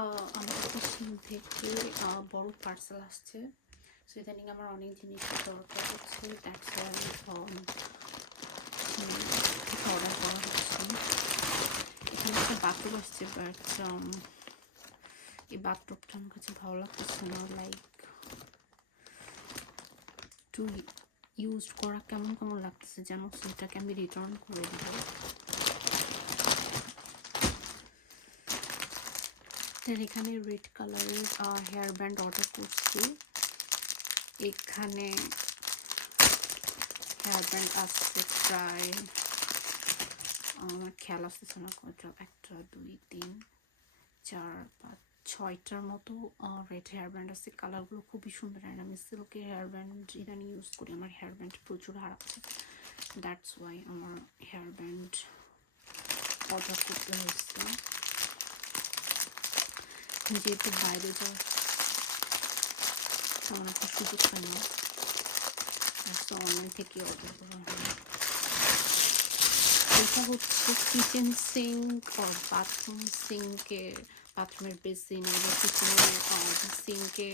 আমার একটা সিম থেকে বড় পার্সেল আসছে। সো ইদানিং আমার অনেক জিনিসের দরকার হচ্ছে, দ্যাটস ওয়াই অর্ডার করা হচ্ছে। এখানে একটা বাথরুম আসছে, বাট এই বাথরুমটা আমার কাছে ভালো লাগতেছে না। লাইক টু ইউজ করা কেমন কেমন লাগতেছে যেন, সেটাকে আমি রিটার্ন করে দেবো। দেন এখানে রেড কালারের হেয়ার ব্যান্ড অর্ডার করছি। এখানে হেয়ার ব্যান্ড আসছে প্রায়, আমার খেয়াল আসতেছে না কয়টা, 1 2 3 4 5 6টার মতো রেড হেয়ার ব্যান্ড আছে। কালারগুলো খুবই সুন্দর। অ্যান্ড আমি সিল্কের হেয়ার ব্যান্ড ইদানিং ইউজ করি, আমার হেয়ার ব্যান্ড প্রচুর হারাচ্ছে, দ্যাটস ওয়াই আমার হেয়ার ব্যান্ড অর্ডার করতে হয়েছে। যেহেতু বাইরে যাওয়ার তেমন একটা সুযোগ পাই না, অনলাইন থেকে অর্ডার করা হয়। এটা হচ্ছে কিচেন সিঙ্ক আর বাথরুম সিঙ্কের, বাথরুমের বেসিন বা কিচেনের সিঙ্কে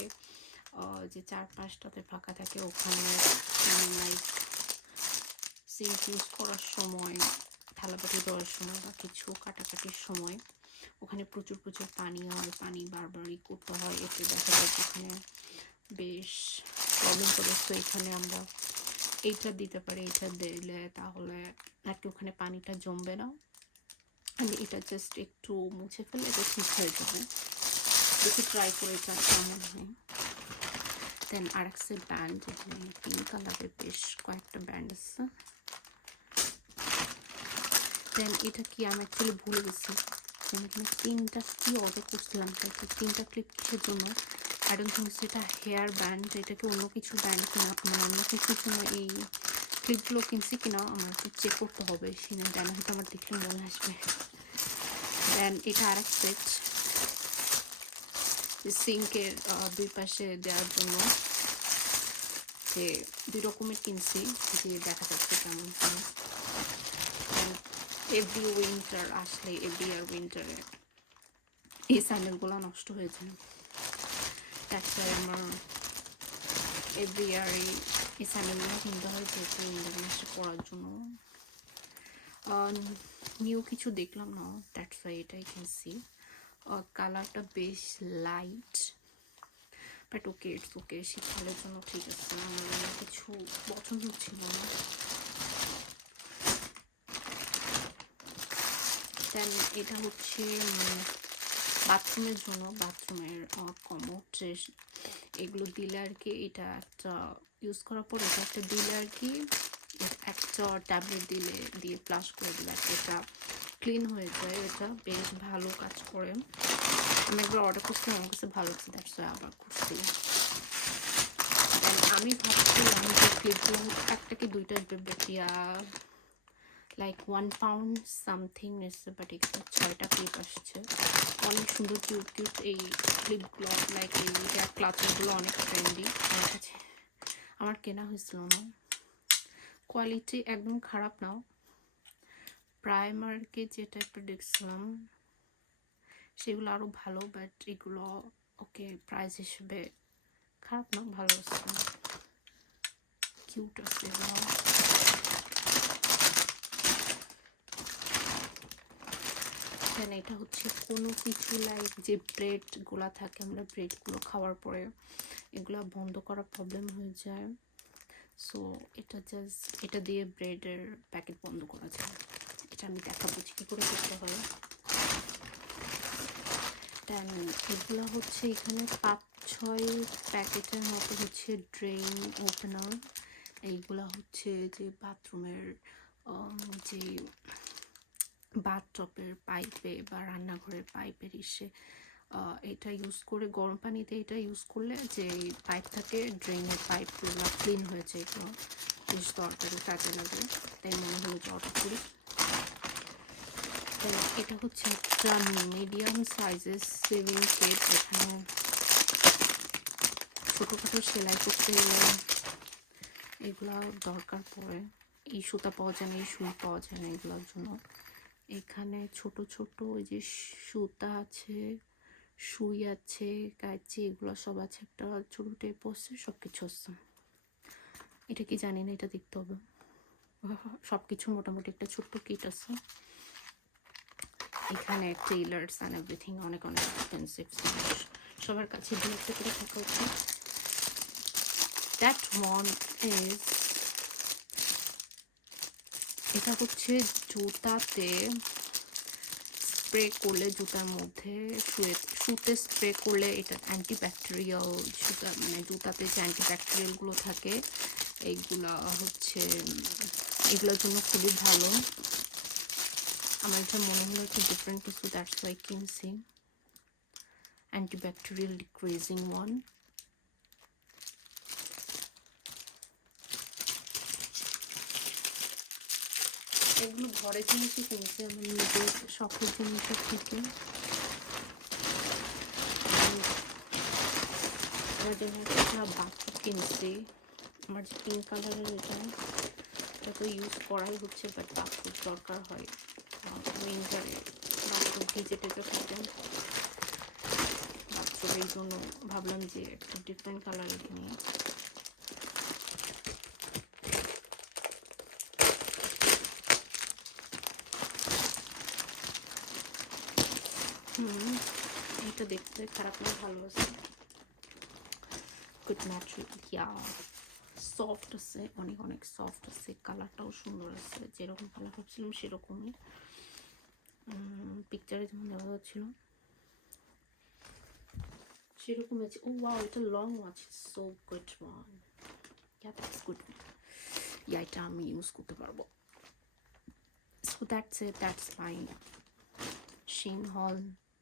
যে 4-5টাতে ফাঁকা থাকে, ওখানে লাইক সিঙ্ক ইউজ করার সময়, থালাবাটি ধোয়ার সময় বা কিছু কাটাকাটির সময় ওখানে প্রচুর প্রচুর পানি হয়, পানি বারবারই করতে হয়, এতে দেখা যায় ওখানে বেশ প্রবলেম করে। তো এখানে আমরা এইটা দিতে পারি, এটা দিলে তাহলে আর কি ওখানে পানিটা জমবে না। আমি এটা জাস্ট একটু মুছে ফেলে এটা ঠিক হয়ে যাবে। দেখি ট্রাই করে যা কেমন হয়। দেন আর এক সেট ব্যান্ড, এখানে পিঙ্ক কালারের বেশ কয়েকটা ব্যান্ড আছে। দেন এটা কি আমি অ্যাকচুয়ালি ভুলে গেছি, আমি এখানে 3টা কি অর্ডার করছিলাম, তাই 3টা ক্লিপ কিসের জন্য আই ডোন্ট থিঙ্ক সেটা হেয়ার ব্যান্ড, এটাকে অন্য কিছু ব্যান্ড কিনা, মানে অন্য কিছুর জন্য এই ক্লিপগুলো কিনছি কিনা আমার চেক করতে হবে। সেখানে দেন হয়তো আমার দেখলে মনে আসবে। দেন এটা আর এক সেট সিঙ্কের 2 পাশে দেওয়ার জন্য, যে 2 রকমের কিনছি, যে দেখা যাচ্ছে কেমন হয়। এভরি উইন্টার আসলে, এভরি ইয়ার উইন্টারে এই স্যান্ডেলগুলো নষ্ট হয়ে যায়, তাছাড়া আমার এভরি ইয়ার এই স্যান্ডেলগুলো কিনতে হয়, যেহেতু উইন্টার মাসে পরার জন্য। নিউ কিছু দেখলাম না, দ্যাটস ওয়াই এটাই কিনছি। কালারটা বেশ light, but okay, it's okay, শীতকালের জন্য ঠিক আছে। আমার কিছু পছন্দ ছিল না। দেন এটা হচ্ছে বাথরুমের জন্য, বাথরুমের কমোড, এগুলো দিলে আর কি, এটা একটা ইউজ করার পর এটা একটা দিলে আর কি, একটা ট্যাবলেট দিয়ে ফ্লাশ করে দিলে এটা ক্লিন হয়ে যায়। এটা বেশ ভালো কাজ করে। আমি একবার অর্ডার করছিলাম, আমার কাছে ভালো লাগছে, দ্যাটস ওয়াই আবার করছি। দেন আমি ভাবছিলাম যে ক্লিপগুলো একটা কি 2টা আসবে, লাইক 1 পাউন্ড সামথিং এসছে, বাট এখানে 6টা ক্লিপ আসছে। অনেক সুন্দর কিউট কিউট এই ক্লিপগুলো, লাইক এই হেয়ার ক্লাচারগুলো অনেক ট্রেন্ডি আমার কাছে। আমার কেনা হয়েছিল না, কোয়ালিটি একদম খারাপ না। প্রাইমার্কে যে টাইপের দেখছিলাম সেগুলো আরও ভালো, বাট এগুলো ওকে, প্রাইস হিসেবে খারাপ না, ভালো আছে, কিউট আছে এগুলো। দেন এটা হচ্ছে কোনো কিছু লাইক যে ব্রেডগুলো থাকে, আমরা ব্রেডগুলো খাওয়ার পরে এগুলো বন্ধ করা প্রবলেম হয়ে যায়, সো এটা জাস্ট এটা দিয়ে ব্রেডের প্যাকেট বন্ধ করা যায়। এটা আমি দেখাবো কী করে করতে হয়। দেন এগুলো হচ্ছে এখানে 5-6 প্যাকেটের মতো হচ্ছে ড্রেন ওপেনার। এইগুলা হচ্ছে যে বাথরুমের যে বাথটবের পাইপে বা রান্নাঘরের পাইপের এটা ইউজ করে, গরম পানিতে এটা ইউজ করলে যে পাইপ থাকে, ড্রেনের পাইপগুলো ক্লিন হয়ে যায়, এগুলো বেশ দরকারি, কাজে লাগে, তাই মনে হলো যে অর্ডার করি। এটা হচ্ছে একটা মিডিয়াম সাইজের সেভিং কিট, এখানে ছোটোখাটো সেলাই করতে গেলে এগুলো দরকার পড়ে। এই সুতা পাওয়া যায় না, এই সুই পাওয়া যায় না এগুলোর জন্য। এখানে ছোট ছোট ওই যে সুতা আছে, সুই আছে, কাঁচি, এগুলো সব আছে। একটা ছোট টেপ আছে, সব কিছু আছে। এটা কি জানি না, এটা দেখতে হবে। সব কিছু মোটামুটি একটা ছোট্ট কিট আছে। এখানে টেইলার্স অ্যান্ড এভরিথিং, অনেক অনেক এক্সপেন্সিভ জিনিস। সবার কাছে দু একটা করে থাকা উচিত। দ্যাট ওয়ান ইজ, এটা হচ্ছে জুতাতে স্প্রে করলে, জুতার মধ্যে শুতে স্প্রে করলে এটা অ্যান্টিব্যাকটেরিয়াল, জুতা মানে জুতাতে যে অ্যান্টিব্যাকটেরিয়ালগুলো থাকে এইগুলা হচ্ছে এগুলোর জন্য খুবই ভালো। আমার এটা মনে হলো একটু ডিফারেন্ট কিছু, দ্যাটস ওয়াই কিনছি। Antibacterial decreasing one. এগুলো ঘরে জিনিসই কিনছি, আমার নিজের শখের জিনিসের থেকে। আমার জন্য একটা বাথটব কিনছি, আমার যে পিঙ্ক কালারের এটা তো ইউজ করাই হচ্ছে, বাট বাথটব দরকার হয় উইন্টারে, বাথটব ভিজে টেজে থাকে। বাথটব এই জন্য ভাবলাম যে একটা ডিফারেন্ট কালারের কিনি। এটা দেখতে খারাপ না, ভালো আছে, গুড ম্যাটেরিয়াল, ইয়া সফট আছে, অনেক অনেক সফট আছে, কালারটাও সুন্দর আছে, যেরকম কালার ভাবছিলাম সেরকমই পিকচারে যেমন দেওয়া হচ্ছিল সেরকম আছে। ও ওয়াও, এটা লং আছে, so good one, yeah that's good, yeah এটা আমি ইউজ করতে পারবো। So that's it, that's my Shein haul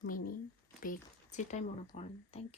mini pic, যেটাই মনে করেন। Thank you.